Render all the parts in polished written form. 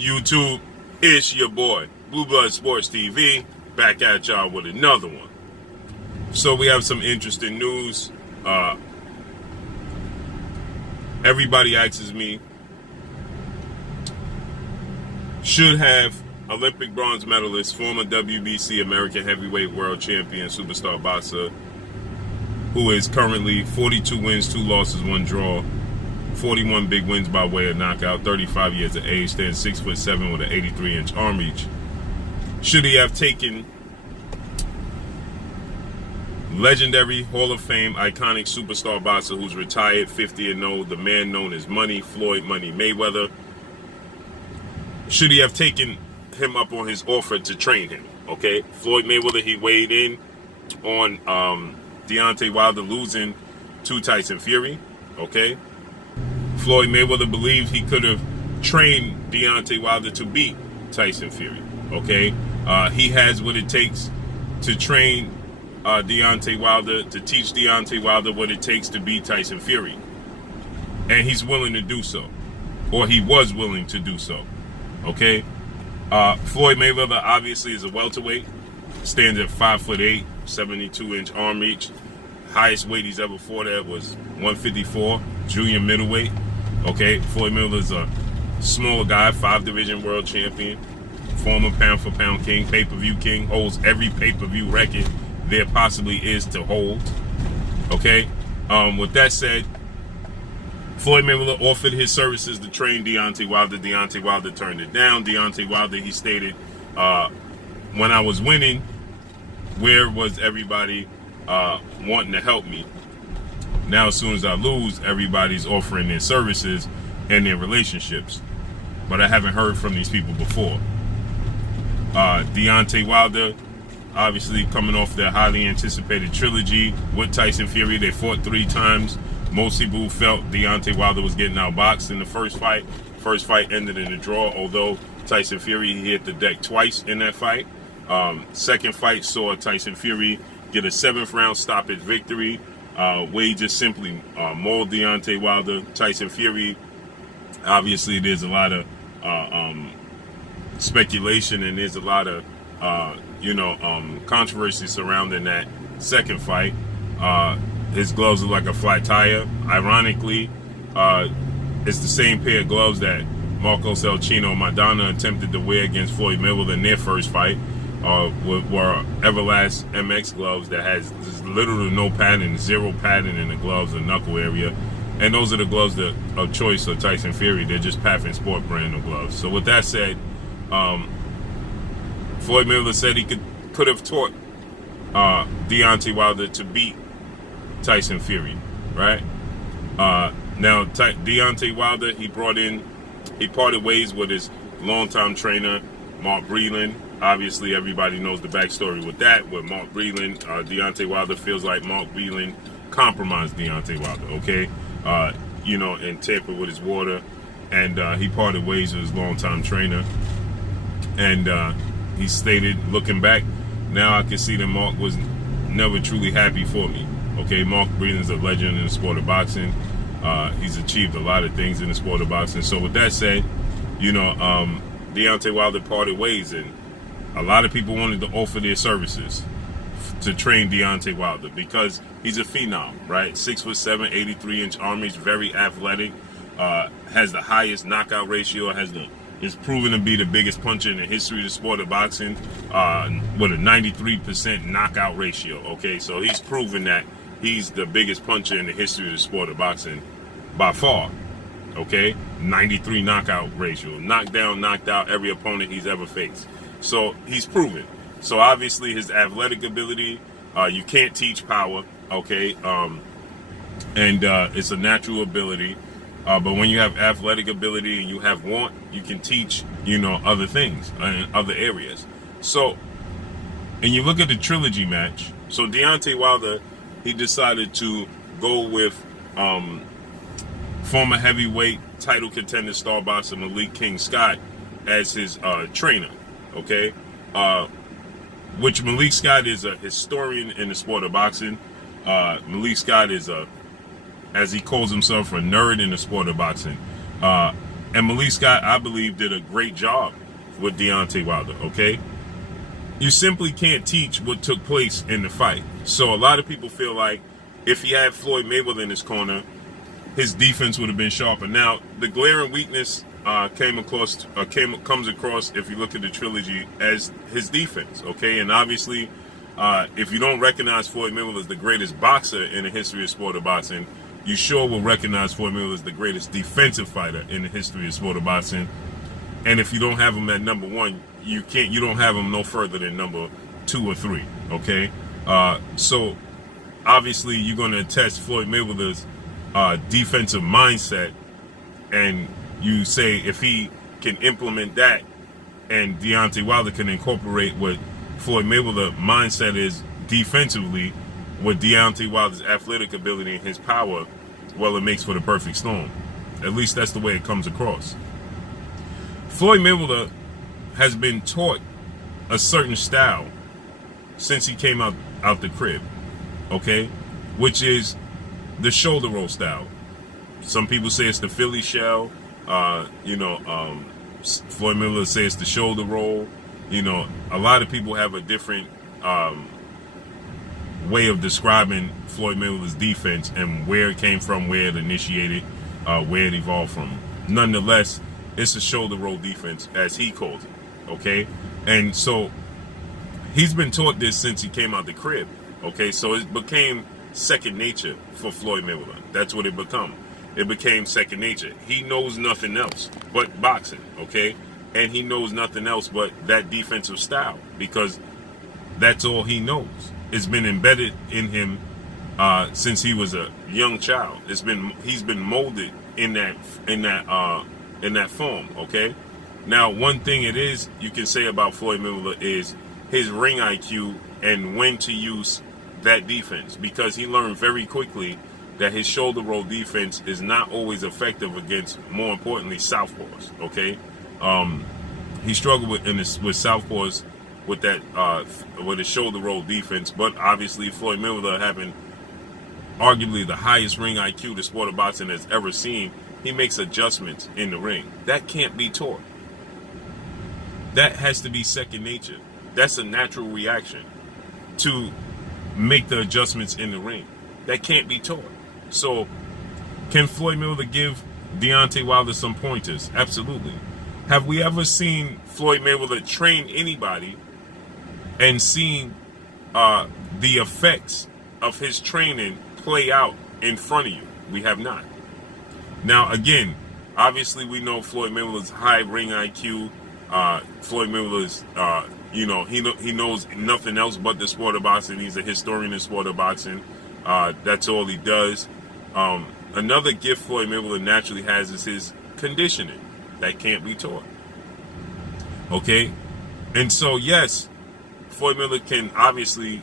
YouTube, it's your boy, Blue Blood Sports TV, back at y'all with another one. So we have some interesting news. Everybody asks me, should have Olympic bronze medalist, former WBC American heavyweight world champion, superstar boxer, who is currently 42 wins, 2 losses, 1 draw, 41 big wins by way of knockout, 35 years of age, stands 6'7" with an 83-inch arm reach. Should he have taken legendary Hall of Fame, iconic superstar boxer who's retired, 50-0, the man known as Money, Floyd Money Mayweather? Should he have taken him up on his offer to train him? Okay, Floyd Mayweather, he weighed in on Deontay Wilder losing to Tyson Fury. Okay, Floyd Mayweather believed he could have trained Deontay Wilder to beat Tyson Fury. Okay, he has what it takes to train Deontay Wilder, to teach Deontay Wilder what it takes to beat Tyson Fury, and he's willing to do so, or he was willing to do so. Okay, Floyd Mayweather obviously is a welterweight, stands at 5'8", 72-inch arm reach. Highest weight he's ever fought at was 154, junior middleweight. Okay, Floyd Mayweather's a smaller guy, 5-division world champion, former pound-for-pound king, pay-per-view king, holds every pay-per-view record there possibly is to hold. Okay, with that said, Floyd Mayweather offered his services to train Deontay Wilder. Deontay Wilder turned it down. Deontay Wilder, he stated, when I was winning, where was everybody wanting to help me? Now, as soon as I lose, everybody's offering their services and their relationships. But I haven't heard from these people before. Deontay Wilder, obviously coming off their highly anticipated trilogy with Tyson Fury. They fought 3 times. Most people felt Deontay Wilder was getting outboxed in the first fight. First fight ended in a draw, although Tyson Fury, he hit the deck twice in that fight. Second fight saw Tyson Fury get a 7th round stoppage victory. Wade just simply mauled Deontay Wilder. Tyson Fury, obviously there's a lot of speculation and there's a lot of controversy surrounding that second fight. His gloves look like a flat tire. Ironically, it's the same pair of gloves that Marcos Elcino Maidana attempted to wear against Floyd Mayweather in their first fight. Were Everlast MX gloves that has literally no padding, 0 padding in the gloves, the knuckle area. And those are the gloves that of choice of Tyson Fury. They're just Paffin Sport brand of gloves. So with that said, Floyd Mayweather said he could have taught Deontay Wilder to beat Tyson Fury, right? Now Deontay Wilder, he parted ways with his longtime trainer, Mark Breland. Obviously, everybody knows the backstory with that. With Mark Breland, Deontay Wilder feels like Mark Breland compromised Deontay Wilder, okay? And tampered with his water. And he parted ways with his longtime trainer. And he stated, looking back, now I can see that Mark was never truly happy for me. Okay, Mark Breland's a legend in the sport of boxing. He's achieved a lot of things in the sport of boxing. So with that said, Deontay Wilder parted ways, and a lot of people wanted to offer their services to train Deontay Wilder because he's a phenom, right? 6'7", 83-inch arm reach, very athletic, has the highest knockout ratio, is proven to be the biggest puncher in the history of the sport of boxing, with a 93% knockout ratio. Okay, so he's proven that he's the biggest puncher in the history of the sport of boxing by far. Okay, 93 knockout ratio, knocked down, knocked out every opponent he's ever faced. So he's proven. So obviously his athletic ability, you can't teach power, okay? And it's a natural ability. But when you have athletic ability and you have want, you can teach, other things in other areas. So, and you look at the trilogy match. So Deontay Wilder, he decided to go with former heavyweight title contender star boxer Malik King Scott as his trainer. Okay, which Malik Scott is a historian in the sport of boxing. Malik Scott is as he calls himself, a nerd in the sport of boxing. And Malik Scott, I believe, did a great job with Deontay Wilder, okay? You simply can't teach what took place in the fight. So a lot of people feel like if he had Floyd Mayweather in his corner, his defense would have been sharper. Now, the glaring weakness comes across, if you look at the trilogy, as his defense, okay? And obviously, if you don't recognize Floyd Mayweather as the greatest boxer in the history of sport of boxing, you sure will recognize Floyd Mayweather as the greatest defensive fighter in the history of sport of boxing. And if you don't have him at number one, you don't have him no further than number 2 or 3, okay? So obviously you're going to test Floyd Mayweather's defensive mindset, and you say if he can implement that, and Deontay Wilder can incorporate what Floyd Mayweather mindset is defensively with Deontay Wilder's athletic ability and his power, well, it makes for the perfect storm. At least that's the way it comes across. Floyd Mayweather has been taught a certain style since he came out the crib, okay, which is the shoulder roll style. Some people say it's the Philly shell. Floyd Mayweather says it's the shoulder roll. You know, a lot of people have a different way of describing Floyd Mayweather's defense and where it came from, where it initiated, where it evolved from. Nonetheless, it's a shoulder roll defense, as he calls it, okay? And so he's been taught this since he came out the crib, okay? So it became second nature for Floyd Mayweather. That's what it became. It became second nature. He knows nothing else but boxing, okay? And he knows nothing else but that defensive style, because that's all he knows. It's been embedded in him since he was a young child. He's been molded in that form, okay? Now, one thing you can say about Floyd Mayweather is his ring IQ and when to use that defense, because he learned very quickly that his shoulder roll defense is not always effective against, more importantly, southpaws, okay? He struggled with southpaws with that with his shoulder roll defense, but obviously Floyd Mayweather, having arguably the highest ring IQ the sport of boxing has ever seen, he makes adjustments in the ring. That can't be taught. That has to be second nature. That's a natural reaction to make the adjustments in the ring. That can't be taught. So, can Floyd Mayweather give Deontay Wilder some pointers? Absolutely. Have we ever seen Floyd Mayweather train anybody and seen the effects of his training play out in front of you? We have not. Now, again, obviously we know Floyd Mayweather's high ring IQ. Floyd Mayweather's, he knows nothing else but the sport of boxing. He's a historian in the sport of boxing. That's all he does. Another gift Floyd Mayweather naturally has is his conditioning. That can't be taught. Okay? And so, yes, Floyd Mayweather can, obviously,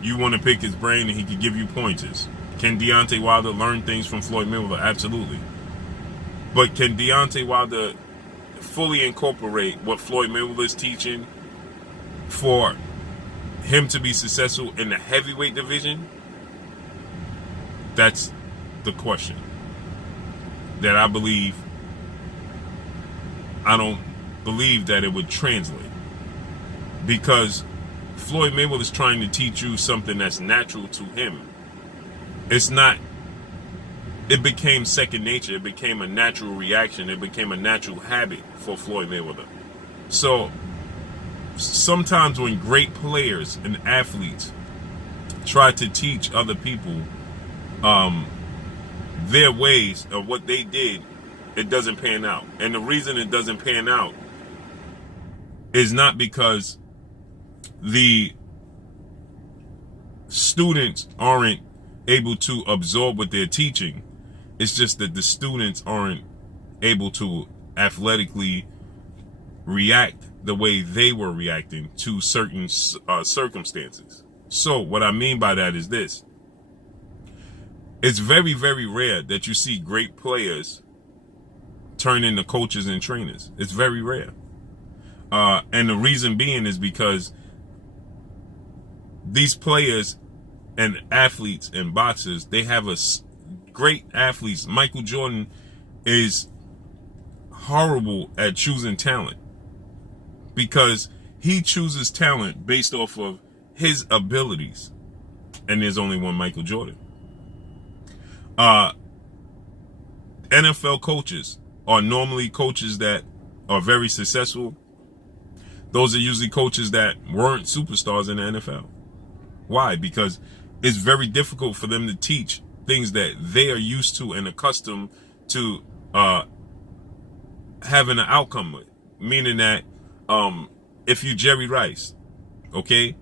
you want to pick his brain and he can give you pointers. Can Deontay Wilder learn things from Floyd Mayweather? Absolutely. But can Deontay Wilder fully incorporate what Floyd Mayweather is teaching for him to be successful in the heavyweight division? That's the question that I don't believe that it would translate, because Floyd Mayweather is trying to teach you something that's natural to him. It became second nature. It became a natural reaction. It became a natural habit for Floyd Mayweather. So sometimes when great players and athletes try to teach other people their ways of what they did, it doesn't pan out. And the reason it doesn't pan out is not because the students aren't able to absorb what they're teaching. It's just that the students aren't able to athletically react the way they were reacting to certain circumstances. So what I mean by that is this. It's very, very rare that you see great players turn into coaches and trainers. It's very rare. And the reason being is because these players and athletes and boxers, they have great athletes. Michael Jordan is horrible at choosing talent, because he chooses talent based off of his abilities. And there's only one Michael Jordan. NFL coaches are normally coaches that are very successful. Those are usually coaches that weren't superstars in the NFL. Why? Because it's very difficult for them to teach things that they are used to and accustomed to having an outcome with. Meaning that if you Jerry Rice, okay,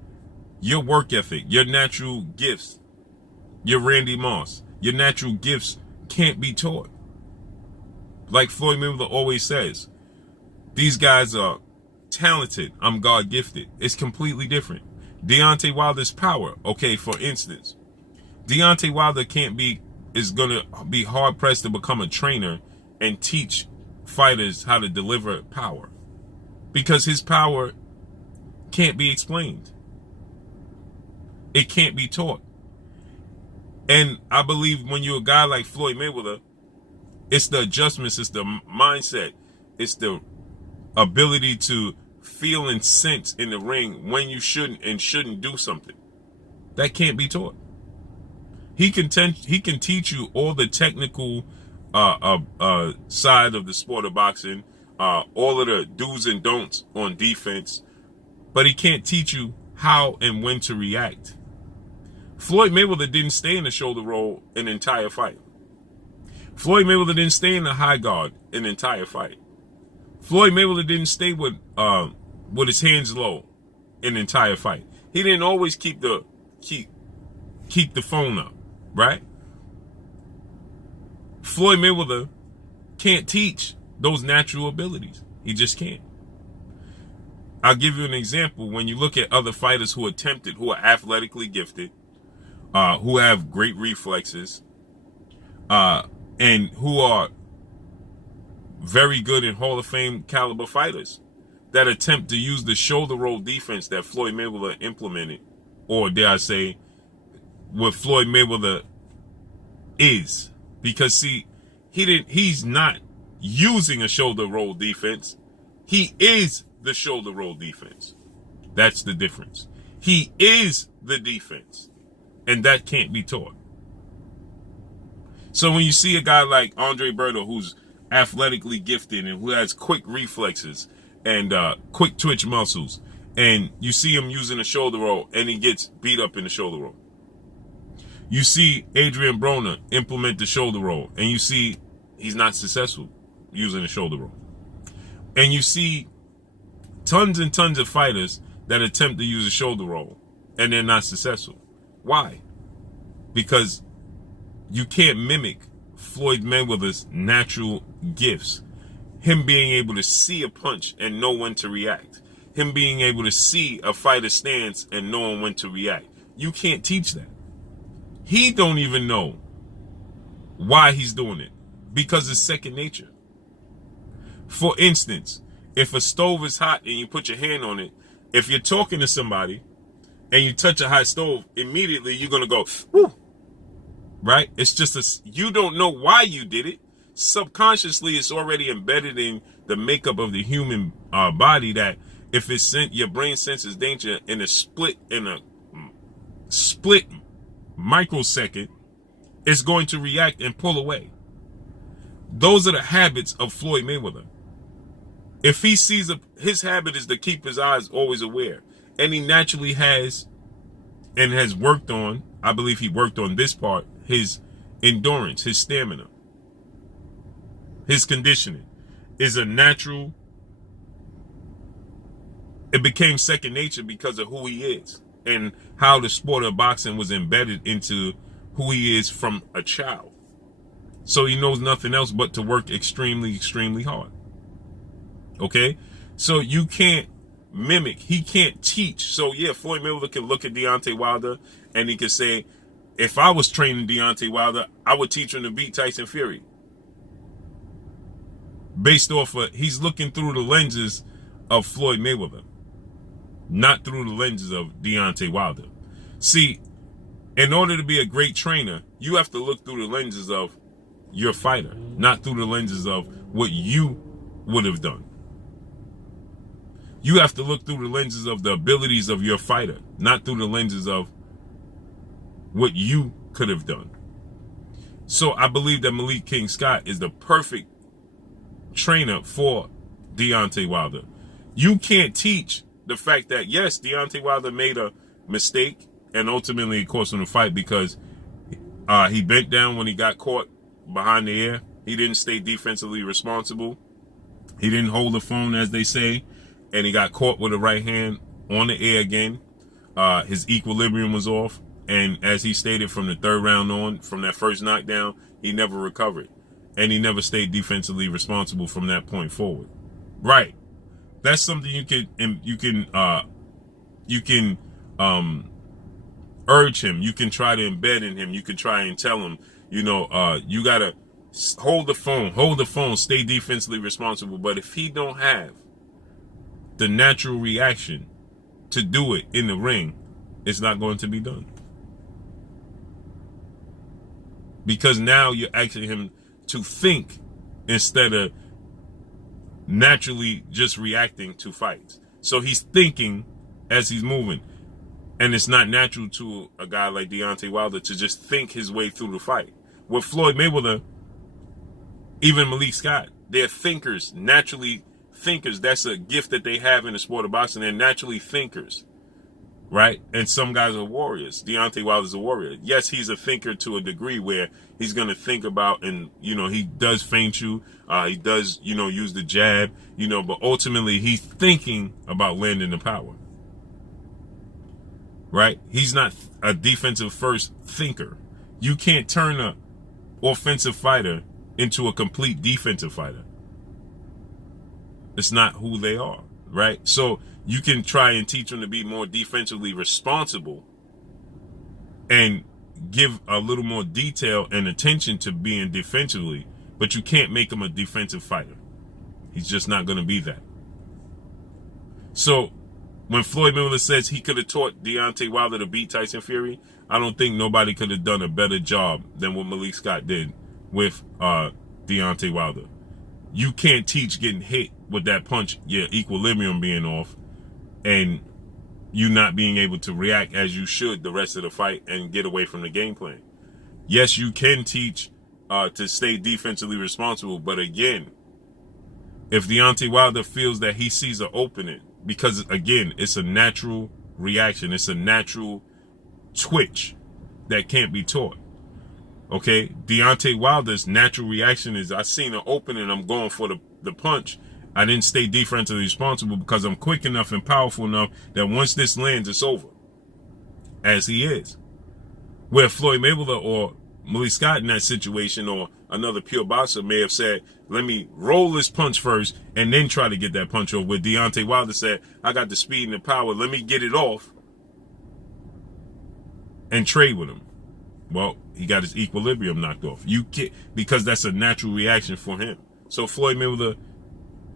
your work ethic, your natural gifts, your Randy Moss, your natural gifts can't be taught. Like Floyd Mayweather always says, these guys are talented, I'm God gifted. It's completely different. Deontay Wilder's power, okay, for instance, Deontay Wilder is gonna be hard pressed to become a trainer and teach fighters how to deliver power, because his power can't be explained. It can't be taught. And I believe when you're a guy like Floyd Mayweather, it's the adjustments, it's the mindset, it's the ability to feel and sense in the ring when you shouldn't and shouldn't do something. That can't be taught. He can teach you all the technical side of the sport of boxing, all of the do's and don'ts on defense, but he can't teach you how and when to react. Floyd Mayweather didn't stay in the shoulder roll an entire fight. Floyd Mayweather didn't stay in the high guard an entire fight. Floyd Mayweather didn't stay with his hands low an entire fight. He didn't always keep the phone up, right? Floyd Mayweather can't teach those natural abilities. He just can't. I'll give you an example. When you look at other fighters who are athletically gifted, who have great reflexes, and who are very good in Hall of Fame caliber fighters, that attempt to use the shoulder roll defense that Floyd Mayweather implemented, or dare I say, what Floyd Mayweather is. Because see, he's not using a shoulder roll defense. He is the shoulder roll defense. That's the difference. He is the defense. And that can't be taught. So when you see a guy like Andre Berto, who's athletically gifted and who has quick reflexes and quick twitch muscles, and you see him using a shoulder roll and he gets beat up in the shoulder roll. You see Adrian Broner implement the shoulder roll and you see he's not successful using the shoulder roll. And you see tons and tons of fighters that attempt to use a shoulder roll and they're not successful. Why? Because you can't mimic Floyd Mayweather's natural gifts. Him being able to see a punch and know when to react. Him being able to see a fighter's stance and knowing when to react. You can't teach that. He don't even know why he's doing it, because it's second nature. For instance, if a stove is hot and you put your hand on it, if you're talking to somebody and you touch a hot stove, immediately you're going to go, whoo, right? It's just you don't know why you did it. Subconsciously, it's already embedded in the makeup of the human body that if it's your brain senses danger in a split microsecond, it's going to react and pull away. Those are the habits of Floyd Mayweather. If he sees his habit is to keep his eyes always aware, and he naturally has and has worked on, I believe he worked on this part, his endurance, his stamina, his conditioning is a natural. It became second nature because of who he is and how the sport of boxing was embedded into who he is from a child. So he knows nothing else but to work extremely, extremely hard. Okay? So you can't mimic. He can't teach. So yeah, Floyd Mayweather can look at Deontay Wilder and he can say, if I was training Deontay Wilder, I would teach him to beat Tyson Fury. Based off of, he's looking through the lenses of Floyd Mayweather, not through the lenses of Deontay Wilder. See, in order to be a great trainer, you have to look through the lenses of your fighter, not through the lenses of what you would have done. You have to look through the lenses of the abilities of your fighter, not through the lenses of what you could have done. So I believe that Malik King Scott is the perfect trainer for Deontay Wilder. You can't teach the fact that, yes, Deontay Wilder made a mistake and ultimately it cost him the fight because he bent down when he got caught behind the ear. He didn't stay defensively responsible. He didn't hold the phone, as they say, and he got caught with a right hand on the ear again. His equilibrium was off, and as he stated from the third round on, from that first knockdown, he never recovered, and he never stayed defensively responsible from that point forward. Right, that's something you can urge him. You can try to embed in him. You can try and tell him, you gotta hold the phone, stay defensively responsible. But if he don't have the natural reaction to do it in the ring, it's not going to be done. Because now you're asking him to think instead of naturally just reacting to fights. So he's thinking as he's moving. And it's not natural to a guy like Deontay Wilder to just think his way through the fight. With Floyd Mayweather, even Malik Scott, they're thinkers, naturally thinkers. That's a gift that they have in the sport of boxing. They're naturally thinkers, right? And some guys are warriors. Deontay Wilder's a warrior. Yes, he's a thinker to a degree where he's going to think about, and, he does feint you. He does, use the jab, but ultimately he's thinking about landing the power, right? He's not a defensive first thinker. You can't turn an offensive fighter into a complete defensive fighter. It's not who they are, right? So you can try and teach them to be more defensively responsible and give a little more detail and attention to being defensively, but you can't make him a defensive fighter. He's just not going to be that. So when Floyd Mayweather says he could have taught Deontay Wilder to beat Tyson Fury, I don't think nobody could have done a better job than what Malik Scott did with Deontay Wilder. You can't teach getting hit with that punch, your equilibrium being off, and you not being able to react as you should the rest of the fight and get away from the game plan. Yes, you can teach to stay defensively responsible, but again, if Deontay Wilder feels that he sees an opening, because again, it's a natural reaction, it's a natural twitch that can't be taught. Okay, Deontay Wilder's natural reaction is, I seen an opening, I'm going for the punch. I didn't stay defensively responsible because I'm quick enough and powerful enough that once this lands, it's over. As he is. Where Floyd Mayweather or Malik Scott in that situation, or another pure boxer, may have said, let me roll this punch first and then try to get that punch off. Where Deontay Wilder said, I got the speed and the power, let me get it off and trade with him. Well, he got his equilibrium knocked off. You can't, because that's a natural reaction for him. So Floyd Mayweather,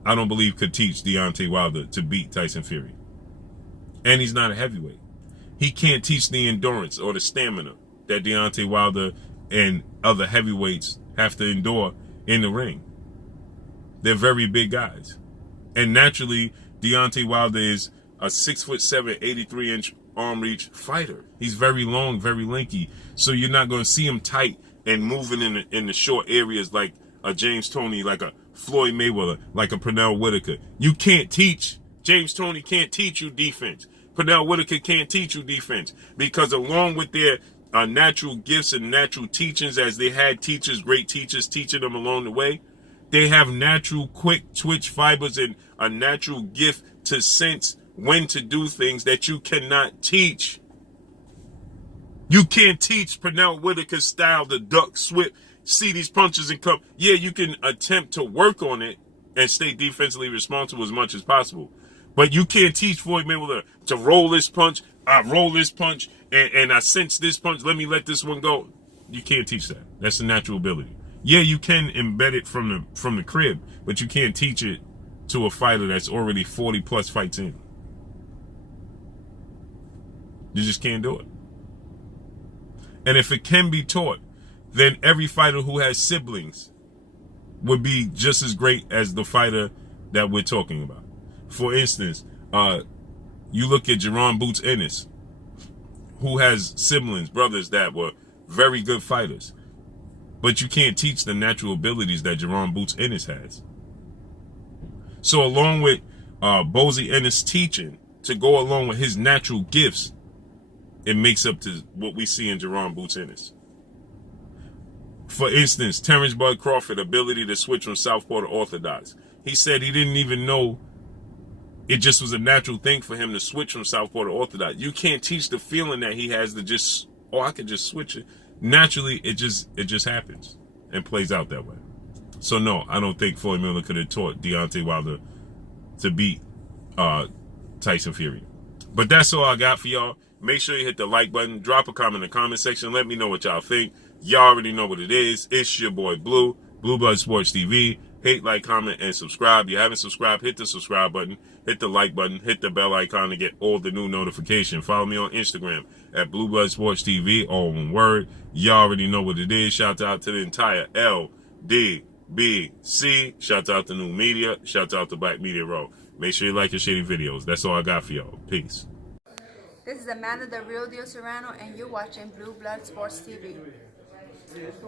I don't believe, could teach Deontay Wilder to beat Tyson Fury. And he's not a heavyweight. He can't teach the endurance or the stamina that Deontay Wilder and other heavyweights have to endure in the ring. They're very big guys. And naturally, Deontay Wilder is a 6'7", 83-inch arm reach fighter. He's very long, very lanky. So you're not going to see him tight and moving in the short areas like a James Toney, like a Floyd Mayweather, like a Pernell Whitaker. You can't teach. James Toney can't teach you defense. Pernell Whitaker can't teach you defense, because along with their natural gifts and natural teachings, as they had teachers, great teachers teaching them along the way, they have natural quick twitch fibers and a natural gift to sense when to do things that you cannot teach. You can't teach Pernell Whitaker's style to duck, swip, see these punches and come. Yeah, you can attempt to work on it and stay defensively responsible as much as possible. But you can't teach Floyd Mayweather to roll this punch, and I sense this punch, let me let this one go. You can't teach that. That's a natural ability. Yeah, you can embed it from the crib, but you can't teach it to a fighter that's already 40 plus fights in. You just can't do it. And if it can be taught, then every fighter who has siblings would be just as great as the fighter that we're talking about. For instance, you look at Jerron Boots Ennis, who has siblings, brothers that were very good fighters. But you can't teach the natural abilities that Jerron Boots Ennis has. So along with Bozy Ennis teaching, to go along with his natural gifts, it makes up to what we see in Jerron Boots Ennis. For instance, Terrence Bud Crawford, ability to switch from southpaw to orthodox. He said he didn't even know, it just was a natural thing for him to switch from southpaw to orthodox. You can't teach the feeling that he has to just, oh, I could just switch it. Naturally, it just happens and plays out that way. So no, I don't think Floyd Mayweather could have taught Deontay Wilder to beat Tyson Fury. But that's all I got for y'all. Make sure you hit the like button, drop a comment in the comment section, let me know what y'all think. Y'all already know what it is. It's your boy Blue, Blue Blood Sports TV. Hate, like, comment, and subscribe. If you haven't subscribed, hit the subscribe button, hit the like button, hit the bell icon to get all the new notifications. Follow me on Instagram at Blue Blood Sports TV, all one word. Y'all already know what it is. Shout out to the entire LDBC. Shout out to New Media. Shout out to Black Media Row. Make sure you like your shady videos. That's all I got for y'all. Peace. This is Amanda, the real Dio Serrano, and you're watching Blue Blood Sports TV.